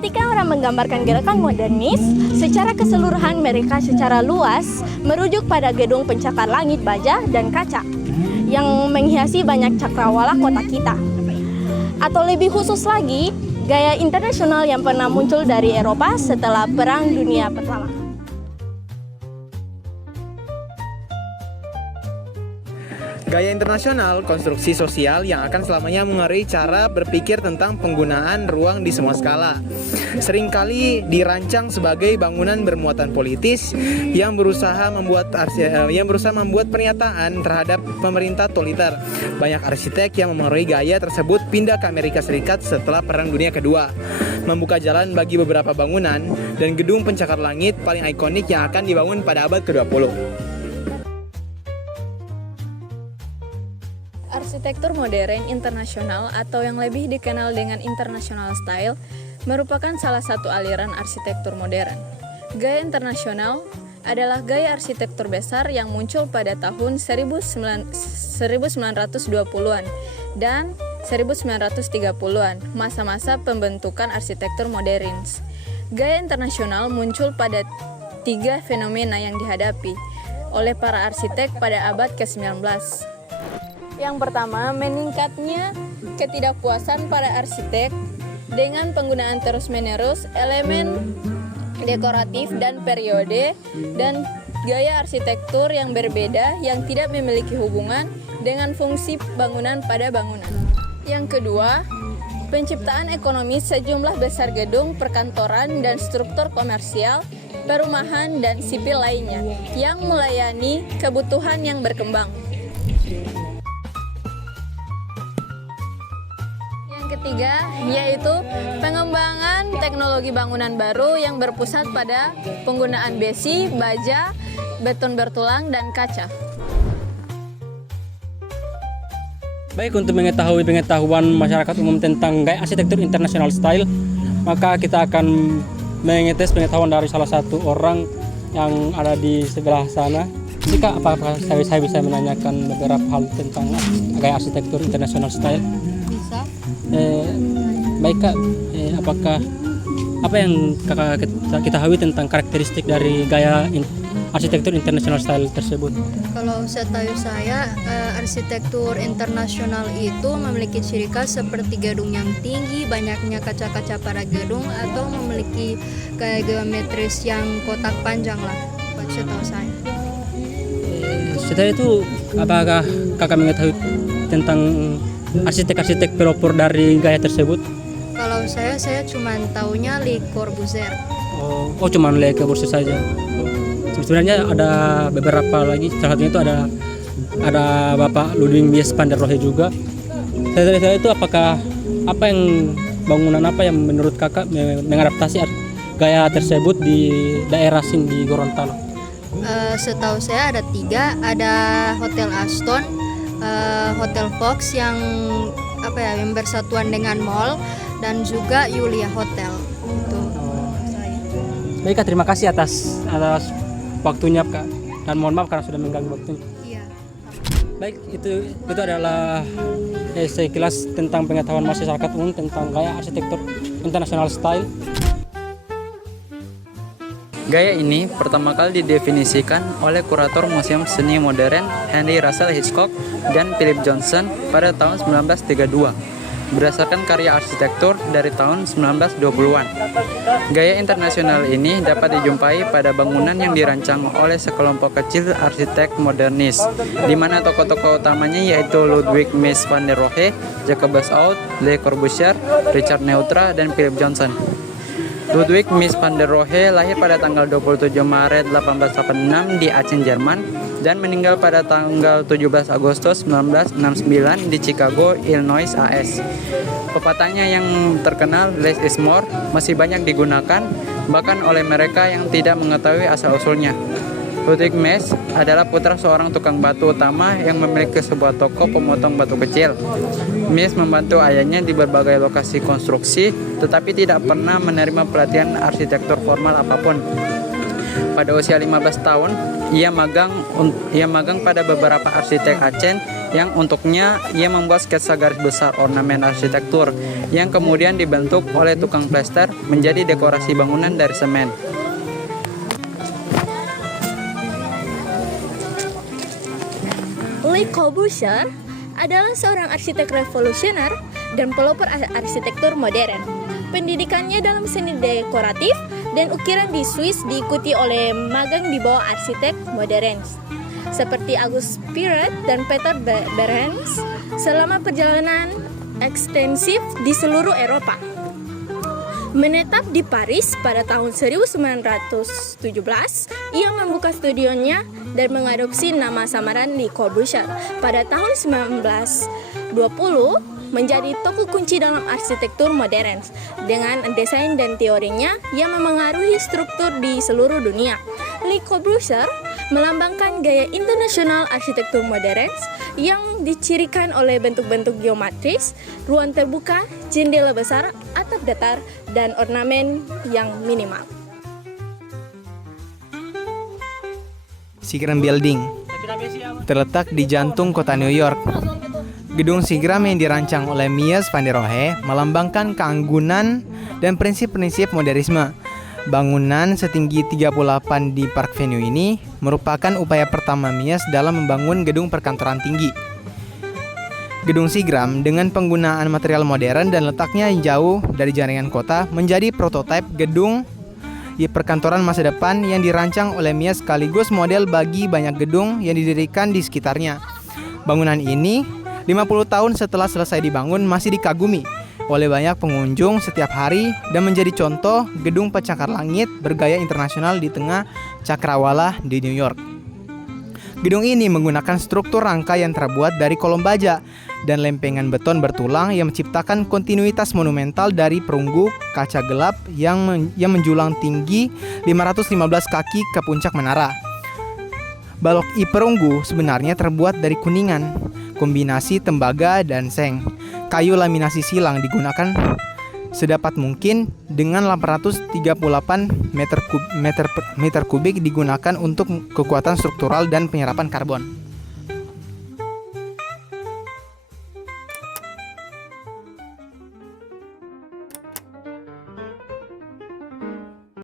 Ketika orang menggambarkan gerakan modernis, secara keseluruhan mereka secara luas merujuk pada gedung pencakar langit baja dan kaca yang menghiasi banyak cakrawala kota kita. Atau lebih khusus lagi, gaya internasional yang pernah muncul dari Eropa setelah Perang Dunia Pertama. Gaya internasional, konstruksi sosial yang akan selamanya mengaruhi cara berpikir tentang penggunaan ruang di semua skala. Seringkali dirancang sebagai bangunan bermuatan politis yang berusaha membuat pernyataan terhadap pemerintah totaliter. Banyak arsitek yang memengaruhi gaya tersebut pindah ke Amerika Serikat setelah Perang Dunia Kedua, membuka jalan bagi beberapa bangunan dan gedung pencakar langit paling ikonik yang akan dibangun pada abad ke-20. Arsitektur modern internasional atau yang lebih dikenal dengan international style merupakan salah satu aliran arsitektur modern. Gaya internasional adalah gaya arsitektur besar yang muncul pada tahun 1920-an dan 1930-an, masa-masa pembentukan arsitektur modern. Gaya internasional muncul pada 3 fenomena yang dihadapi oleh para arsitek pada abad ke-19. Yang pertama, meningkatnya ketidakpuasan para arsitek dengan penggunaan terus-menerus elemen dekoratif dan periode dan gaya arsitektur yang berbeda yang tidak memiliki hubungan dengan fungsi bangunan pada bangunan. Yang kedua, penciptaan ekonomi sejumlah besar gedung, perkantoran, dan struktur komersial, perumahan, dan sipil lainnya yang melayani kebutuhan yang berkembang. Ketiga, yaitu pengembangan teknologi bangunan baru yang berpusat pada penggunaan besi, baja, beton bertulang, dan kaca. Baik, untuk mengetahui pengetahuan masyarakat umum tentang gaya arsitektur international style, maka kita akan mengetes pengetahuan dari salah satu orang yang ada di sebelah sana. Jika apakah saya bisa menanyakan beberapa hal tentang gaya arsitektur international style? Bisa. Baik Kak, apakah apa yang Kakak ketahui tentang karakteristik dari gaya arsitektur international style tersebut? Kalau setahu saya, arsitektur internasional itu memiliki ciri khas seperti gedung yang tinggi, banyaknya kaca-kaca pada gedung, atau memiliki gaya geometris yang kotak panjang lah, setahu saya. Setelah itu, apakah Kakak mengetahui tentang arsitek-arsitek pelopor dari gaya tersebut? Kalau saya cuma taunya Le Corbusier. Oh, cuma Le Corbusier saja. Sebenarnya ada beberapa lagi, salah satunya itu ada Bapak Ludwig Mies van der Rohe juga. Setelah itu, apa yang bangunan apa yang menurut Kakak mengadaptasi gaya tersebut di daerah sini di Gorontalo? Setahu saya ada 3, ada Hotel Aston, Hotel Fox yang yang bersatuan dengan mall, dan juga Yulia Hotel. Baik Kak, terima kasih atas waktunya Kak, dan mohon maaf karena sudah mengganggu waktunya. Iya. Baik, itu adalah sekilas tentang pengetahuan masyarakat umum tentang gaya arsitektur international style. Gaya ini pertama kali didefinisikan oleh kurator Museum Seni Modern Henry Russell Hitchcock dan Philip Johnson pada tahun 1932 berdasarkan karya arsitektur dari tahun 1920-an. Gaya internasional ini dapat dijumpai pada bangunan yang dirancang oleh sekelompok kecil arsitek modernis, di mana tokoh-tokoh utamanya yaitu Ludwig Mies van der Rohe, Jacobus Out, Le Corbusier, Richard Neutra, dan Philip Johnson. Ludwig Mies van der Rohe lahir pada tanggal 27 Maret 1886 di Aachen, Jerman, dan meninggal pada tanggal 17 Agustus 1969 di Chicago, Illinois, AS. Pepatahnya yang terkenal, "Less is more," masih banyak digunakan, bahkan oleh mereka yang tidak mengetahui asal-usulnya. Ludwig Mies adalah putra seorang tukang batu utama yang memiliki sebuah toko pemotong batu kecil. Mies membantu ayahnya di berbagai lokasi konstruksi, tetapi tidak pernah menerima pelatihan arsitektur formal apapun. Pada usia 15 tahun, ia magang pada beberapa arsitek Aachen yang untuknya ia membuat sketsa garis besar ornamen arsitektur yang kemudian dibentuk oleh tukang plester menjadi dekorasi bangunan dari semen. Le Corbusier adalah seorang arsitek revolusioner dan pelopor arsitektur modern. Pendidikannya dalam seni dekoratif dan ukiran di Swiss diikuti oleh magang di bawah arsitek modern seperti August Piret dan Peter Behrens selama perjalanan ekstensif di seluruh Eropa. Menetap di Paris pada tahun 1917, ia membuka studionya dan mengadopsi nama samaran Le Corbusier. Pada tahun 1920, menjadi tokoh kunci dalam arsitektur modern. Dengan desain dan teorinya yang memengaruhi struktur di seluruh dunia. Le Corbusier melambangkan gaya internasional arsitektur modern yang dicirikan oleh bentuk-bentuk geometris, ruang terbuka, jendela besar, atap datar, dan ornamen yang minimal. Seagram Building terletak di jantung kota New York. Gedung Seagram yang dirancang oleh Mies van der Rohe melambangkan keanggunan dan prinsip-prinsip modernisme. Bangunan setinggi 38 di Park Avenue ini merupakan upaya pertama Mies dalam membangun gedung perkantoran tinggi. Gedung Seagram dengan penggunaan material modern dan letaknya yang jauh dari jaringan kota menjadi prototipe gedung di perkantoran masa depan yang dirancang oleh Mies sekaligus model bagi banyak gedung yang didirikan di sekitarnya. Bangunan ini 50 tahun setelah selesai dibangun masih dikagumi oleh banyak pengunjung setiap hari dan menjadi contoh gedung pencakar langit bergaya internasional di tengah cakrawala di New York. Gedung ini menggunakan struktur rangka yang terbuat dari kolom baja dan lempengan beton bertulang yang menciptakan kontinuitas monumental dari perunggu kaca gelap yang menjulang tinggi 515 kaki ke puncak menara. Balok I perunggu sebenarnya terbuat dari kuningan, kombinasi tembaga dan seng. Kayu laminasi silang digunakan sedapat mungkin dengan 838 meter kubik digunakan untuk kekuatan struktural dan penyerapan karbon.